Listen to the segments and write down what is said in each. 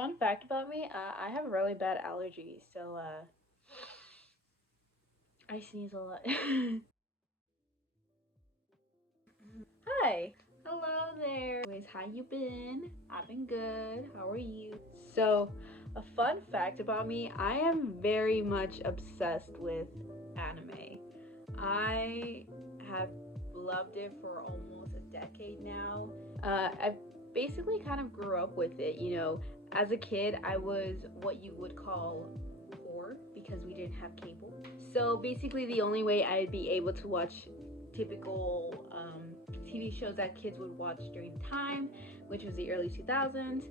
Fun fact about me, I have a really bad allergy, so I sneeze a lot. Hi. Hello there. Anyways, how you been? I've been good. How are you? So, a fun fact about me, I am very much obsessed with anime. I have loved it for almost a decade now. I basically kind of grew up with it, As a kid, I was what you would call poor because we didn't have cable. So basically, the only way I'd be able to watch typical TV shows that kids would watch during the time, which was the early 2000s,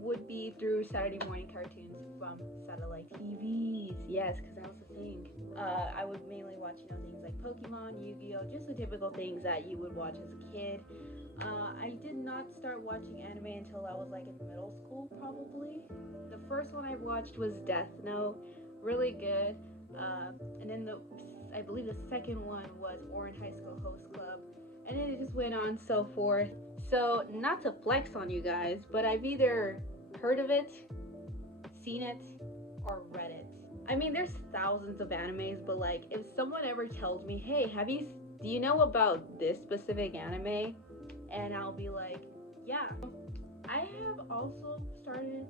would be through Saturday morning cartoons from satellite TVs. Yes, because that was the thing. I would mainly watch, things like Pokemon, Yu-Gi-Oh, just the typical things that you would watch as a kid. I did not start watching anime until I was like in middle school, probably. The first one I watched was Death Note, really good. And then I believe the second one was Orange High School Host Club, and then it just went on so forth. So not to flex on you guys, but I've either heard of it, seen it, or read it. I mean, there's thousands of animes, but like if someone ever tells me, "Hey, do you know about this specific anime?" and I'll be like, "Yeah." I have also started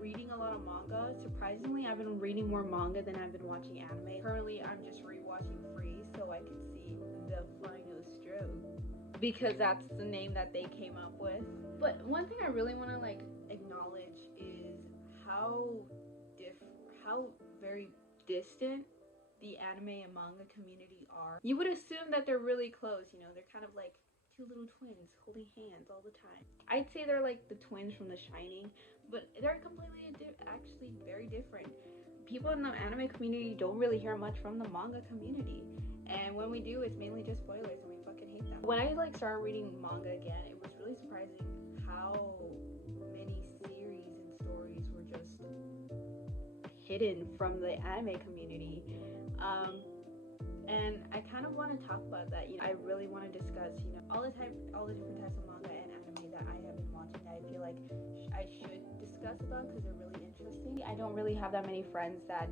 reading a lot of manga. Surprisingly, I've been reading more manga than I've been watching anime. Currently, I'm just rewatching Freeze so I can see the final stroke because that's the name that they came up with. But one thing I really want to acknowledge is how how very distant the anime and manga community are. You would assume that they're really close, they're kind of like two little twins holding hands all the time. I'd say they're like the twins from The Shining, but they're actually very different. People in the anime community don't really hear much from the manga community, and when we do, it's mainly just spoilers, and we fucking hate them. When I started reading manga again, it was really surprising how many series and stories were just hidden from the anime community. And I kind of want to talk about that. I really want to discuss, all the different types of manga and anime that I have been watching that I feel like I should discuss about because they're really interesting. I don't really have that many friends that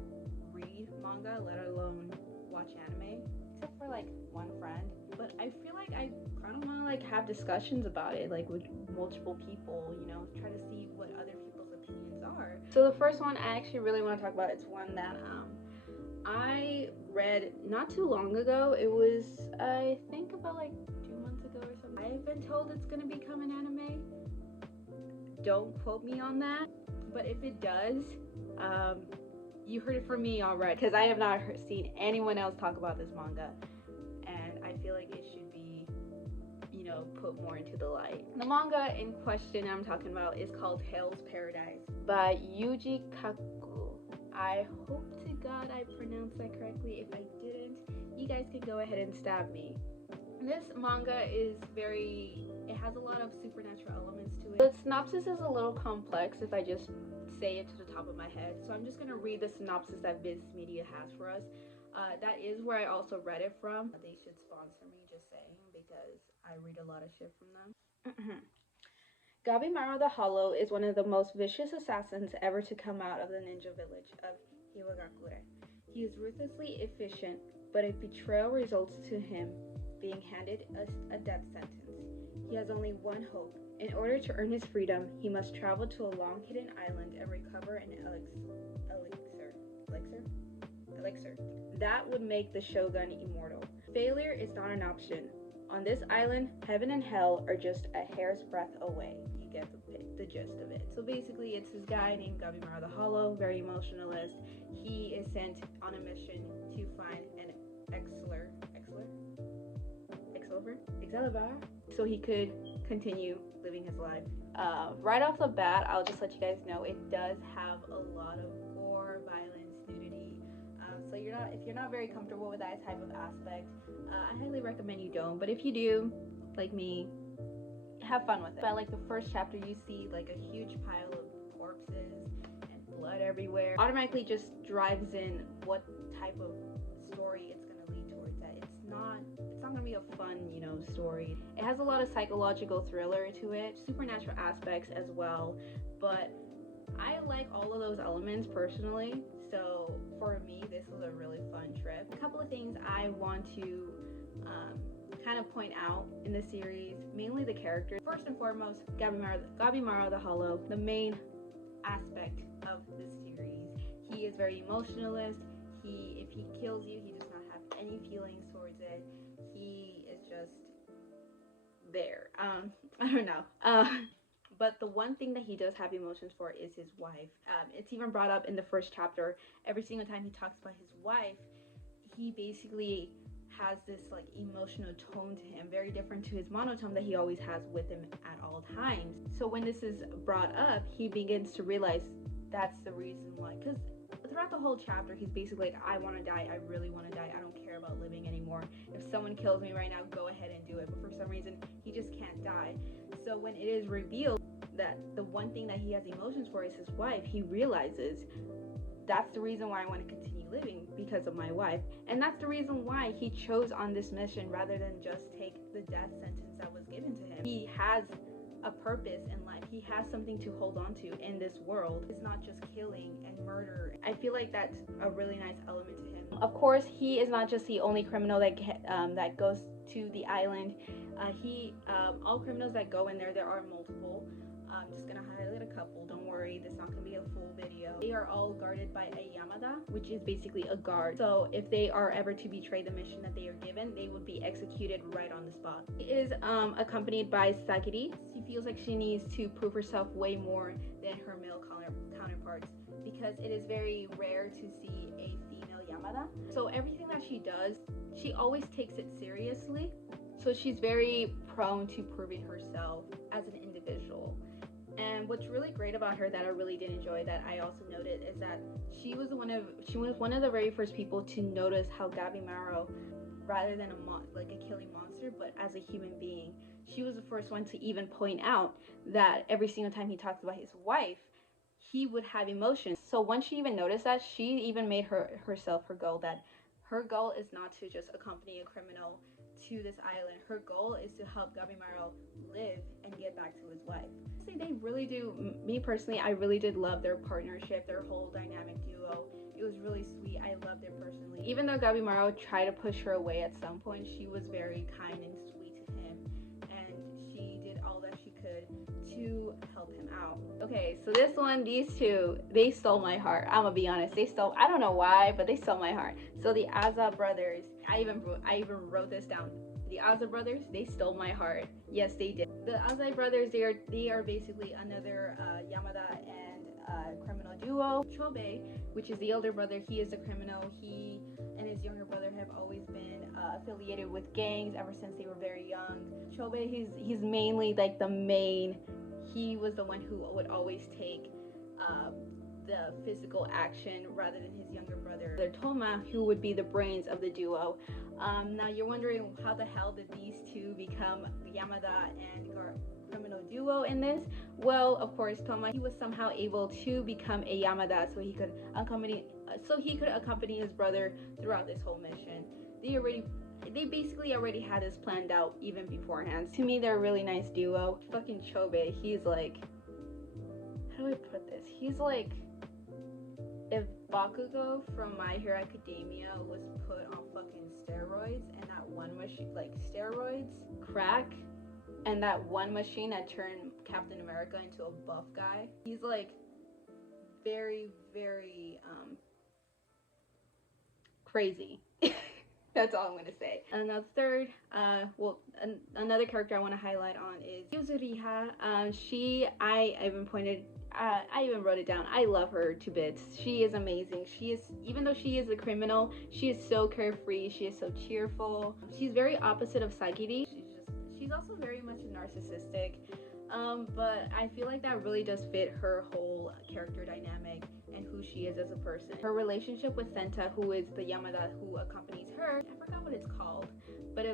read manga, let alone watch anime, except for one friend. But I feel like I kind of want to have discussions about it, with multiple people. Try to see what other people's opinions are. So the first one I actually really want to talk about is one that I read not too long ago. It was, I think, about 2 months ago or something. I've been told it's gonna become an anime. Don't quote me on that, but if it does, you heard it from me already, because I have not seen anyone else talk about this manga, and I feel like it should be, put more into the light. The manga in question I'm talking about is called Hell's Paradise by Yuji Kaku. I hope to God I pronounced that correctly. If I didn't, you guys can go ahead and stab me. This manga it has a lot of supernatural elements to it. The synopsis is a little complex if I just say it to the top of my head, so I'm just going to read the synopsis that Viz Media has for us. That is where I also read it from. They should sponsor me, just saying, because I read a lot of shit from them. Gabimaru the Hollow is one of the most vicious assassins ever to come out of the ninja village of Hiwagakure. He is ruthlessly efficient, but a betrayal results to him being handed a death sentence. He has only one hope. In order to earn his freedom, he must travel to a long hidden island and recover an elixir that would make the shogun immortal. Failure is not an option. On this island, heaven and hell are just a hair's breadth away. You get the gist of it. So basically, it's this guy named Gabimaru the Hollow, very emotionalist. He is sent on a mission to find an Excalibur, so he could continue living his life. Right off the bat, I'll just let you guys know it does have a lot of gore, violence, nudity. So if you're not very comfortable with that type of aspect, I highly recommend you don't. But if you do, like me, have fun with it. By the first chapter, you see a huge pile of corpses and blood everywhere. Automatically just drives in what type of story it's gonna lead towards. That it's not gonna be a fun, story. It has a lot of psychological thriller to it, supernatural aspects as well, but I like all of those elements personally. So for me, this was a really fun trip. A couple of things I want to kind of point out in the series, mainly the characters. First and foremost, Gabimaro the Hollow, the main aspect of this series. He is very emotionalist. If he kills you, he does not have any feelings towards it. He is just there. I don't know. But the one thing that he does have emotions for is his wife. It's even brought up in the first chapter. Every single time he talks about his wife, he basically has this like emotional tone to him, very different to his monotone that he always has with him at all times. So when this is brought up, he begins to realize that's the reason why. Because throughout the whole chapter, he's basically like, I want to die. I really want to die. I don't care about living anymore. If someone kills me right now, go ahead and do it. But for some reason, he just can't die. So when it is revealed that the one thing that he has emotions for is his wife, he realizes that's the reason why I want to continue living, because of my wife. And that's the reason why he chose on this mission rather than just take the death sentence that was given to him. He has a purpose in life. He has something to hold on to in this world. It's not just killing and murder. I feel like that's a really nice element to him. Of course, he is not just the only criminal that goes to the island. All criminals that go in there are multiple. I'm just gonna highlight a couple. Don't worry, this is not gonna be a full video. They are all guarded by a Yamada, which is basically a guard. So if they are ever to betray the mission that they are given, they would be executed right on the spot. She is accompanied by Sakiri. She feels like she needs to prove herself way more than her male counterparts, because it is very rare to see a female Yamada. So everything that she does, she always takes it seriously. So she's very prone to proving herself as an individual. And what's really great about her that I really did enjoy, that I also noted, is that she was one of the very first people to notice how Gabimaro, rather than a killing monster, but as a human being, she was the first one to even point out that every single time he talks about his wife, he would have emotions. So once she even noticed that, she even made herself her goal, that her goal is not to just accompany a criminal to this island. Her goal is to help Gabimaro live and get back to his wife. They really do. Me personally, I really did love their partnership, their whole dynamic duo. It was really sweet. I loved it personally. Even though Gabimaro tried to push her away at some point, she was very kind and sweet to him, and she did all that she could to help him out. Okay, so these two, they stole my heart. I'm gonna be honest. I don't know why, but they stole my heart. So the Aza Brothers, I even wrote this down. The Aza Brothers, they stole my heart. Yes, they did. The Aza Brothers, they are basically another Yamada and criminal duo. Chobe, which is the elder brother, he is a criminal. He and his younger brother have always been affiliated with gangs ever since they were very young. Chobe, he's mainly like the main. He was the one who would always take the physical action rather than his younger brother. Toma, who would be the brains of the duo. Now you're wondering, how the hell did these two become Yamada and criminal duo in this? Well, of course, Toma, he was somehow able to become a Yamada so he could accompany his brother throughout this whole mission. They basically already had this planned out even beforehand. To me, they're a really nice duo. Fucking Chobe, he's like, how do I put this? He's like, if Bakugo from My Hero Academia was put on fucking steroids, and that one machine, like steroids, crack, and that one machine that turned Captain America into a buff guy, he's like very, very crazy. That's all I'm gonna say. And the third, another character I want to highlight on is Yuzuriha. I even wrote it down. I love her to bits. She is amazing. Even though she is a criminal, she is so carefree. She is so cheerful. She's very opposite of Sakiri. She's also very much narcissistic. But I feel like that really does fit her whole character dynamic and who she is as a person. Her relationship with Senta, who is the Yamada who accompanies her, I forgot what it's called, but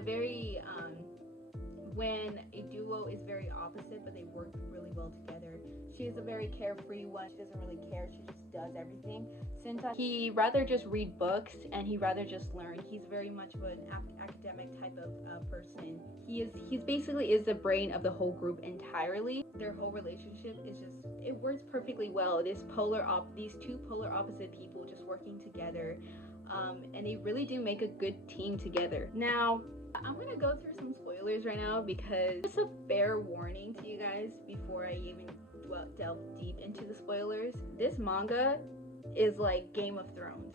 when a duo is very opposite but they work really well together, she is She's a very carefree one. She doesn't really care. She just does everything. Senta, he rather just read books and he rather just learn. He's very much of an academic type of person. He's basically is the brain of the whole group entirely. Their whole relationship is just, it works perfectly well. These two polar opposite people just working together, and they really do make a good team together. Now, I'm gonna go through some spoilers right now because it's a fair warning to you guys before I even delve deep into the spoilers. This manga is like Game of Thrones.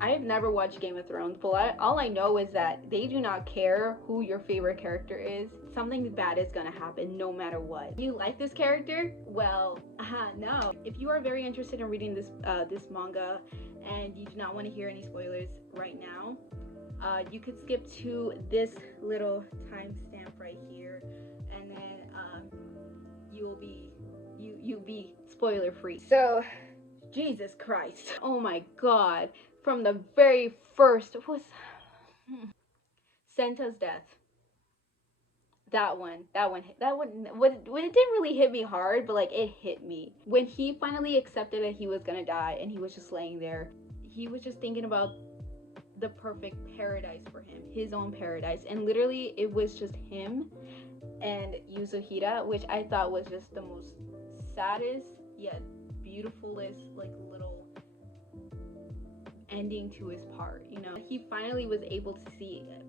I have never watched Game of Thrones, but all I know is that they do not care who your favorite character is. Something bad is gonna happen no matter what. If you like this character, well, no. If you are very interested in reading this manga and you do not want to hear any spoilers right now, you could skip to this little timestamp right here, and then you'll be spoiler free. So, Jesus Christ! Oh my God! From the very first was Senta's death. That one, it didn't really hit me hard, but like it hit me when he finally accepted that he was gonna die, and he was just laying there. He was just thinking about the perfect paradise for him, his own paradise, and literally it was just him and Yuzuhira, which I thought was just the most saddest yet beautifulest like little ending to his part. You know, he finally was able to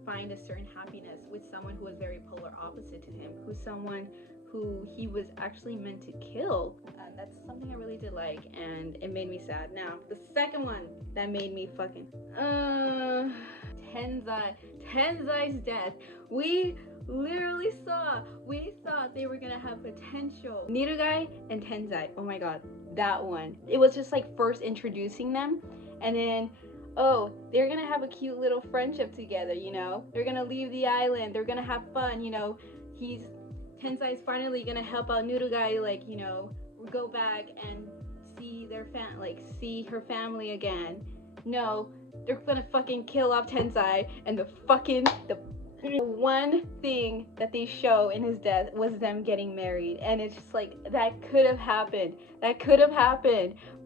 find a certain happiness with someone who was very polar opposite to him, who's someone who he was actually meant to kill. That's something I really did like, and it made me sad. Now, the second one that made me fucking Tenzai's death. We thought they were gonna have potential. Nirugai and Tenzai. Oh my God, that one. It was just like first introducing them, and then oh, they're gonna have a cute little friendship together. You know, they're gonna leave the island. They're gonna have fun. You know, Tenzai's finally gonna help out Nirugai, like, you know, go back and see see her family again. No, they're gonna fucking kill off Tenzai, and the one thing that they show in his death was them getting married, and it's just like that could have happened,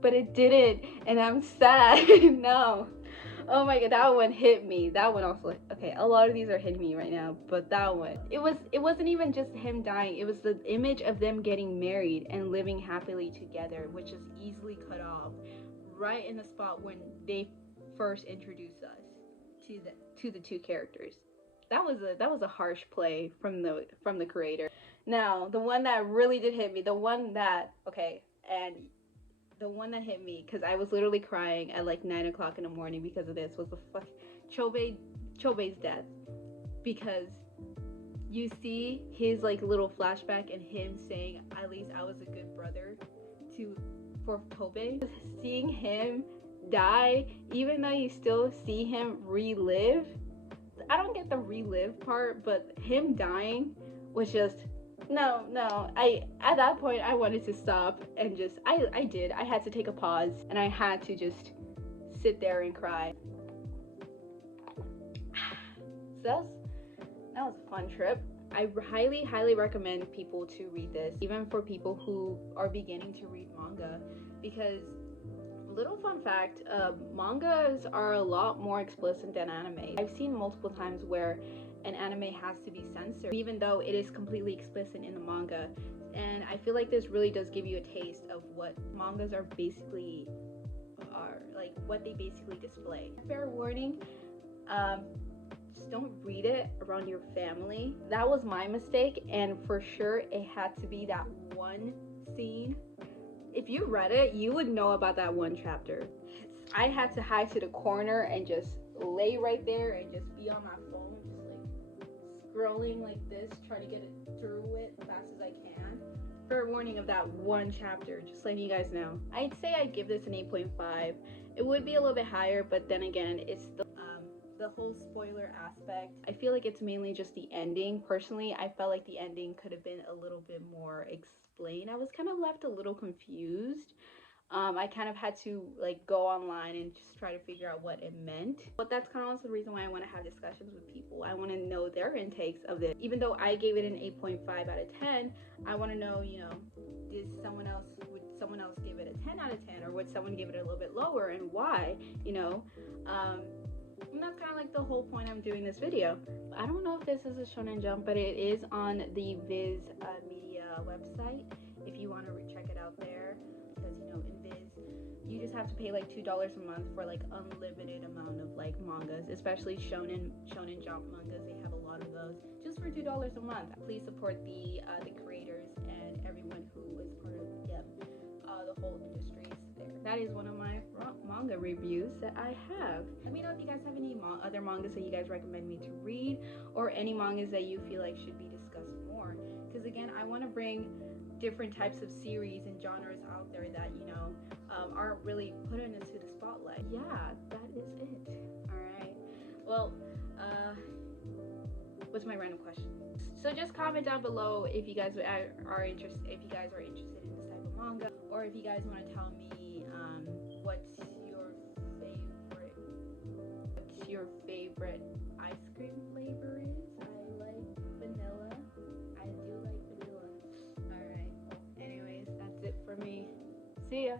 but it didn't, and I'm sad. No. Oh my God, that one hit me. That one also, okay, a lot of these are hitting me right now, but that one, it wasn't even just him dying. It was the image of them getting married and living happily together, which is easily cut off right in the spot when they first introduced us to the two characters. That was a harsh play from the creator. Now, the one that really did hit me, the one that hit me, because I was literally crying at like 9 o'clock in the morning because of this, was the fuck Chobei's death. Because you see his like little flashback and him saying, at least I was a good brother for Tobei. Seeing him die, even though you still see him relive. I don't get the relive part, but him dying was just no. At that point I wanted to stop and just I had to take a pause, and I had to just sit there and cry. So that was a fun trip. I highly recommend people to read this, even for people who are beginning to read manga, because little fun fact, mangas are a lot more explicit than anime. I've seen multiple times where an anime has to be censored, even though it is completely explicit in the manga. And I feel like this really does give you a taste of what mangas are like what they basically display. Fair warning, just don't read it around your family. That was my mistake, and for sure it had to be that one scene. If you read it, you would know about that one chapter. I had to hide to the corner and just lay right there and just be on my phone, just like scrolling like this, trying to get it through it as fast as I can. Fair warning of that one chapter, just letting you guys know. I'd say I'd give this an 8.5. It would be a little bit higher, but then again, it's the whole spoiler aspect. I feel like it's mainly just the ending. Personally, I felt like the ending could have been a little bit more explained. I was kind of left a little confused I kind of had to like go online and just try to figure out what it meant. But that's kind of also the reason why I want to have discussions with people. I want to know their intakes of this. Even though I gave it an 8.5 out of 10, I want to know, would someone else give it a 10 out of 10, or would someone give it a little bit lower, and why? And that's kind of like the whole point I'm doing this video. I don't know if this is a Shonen Jump, but it is on the Viz Media website if you want to check it out there. Because in Viz, you just have to pay like $2 a month for like unlimited amount of like mangas, especially Shonen Jump mangas. They have a lot of those just for $2 a month. Please support the creators and everyone who is part of the whole industry is there. That is one of my manga reviews that I have. Let me know if you guys have any other mangas that you guys recommend me to read, or any mangas that you feel like should be discussed more. Because again, I want to bring different types of series and genres out there that aren't really put into the spotlight. Yeah, that is it. All right. Well, what's my random question? So just comment down below if you guys are interested. If you guys are interested in this type of manga, or if you guys want to tell me what's your favorite ice cream flavor is. I like vanilla. I do like vanilla. All right. Well, anyways, that's it for me. See ya.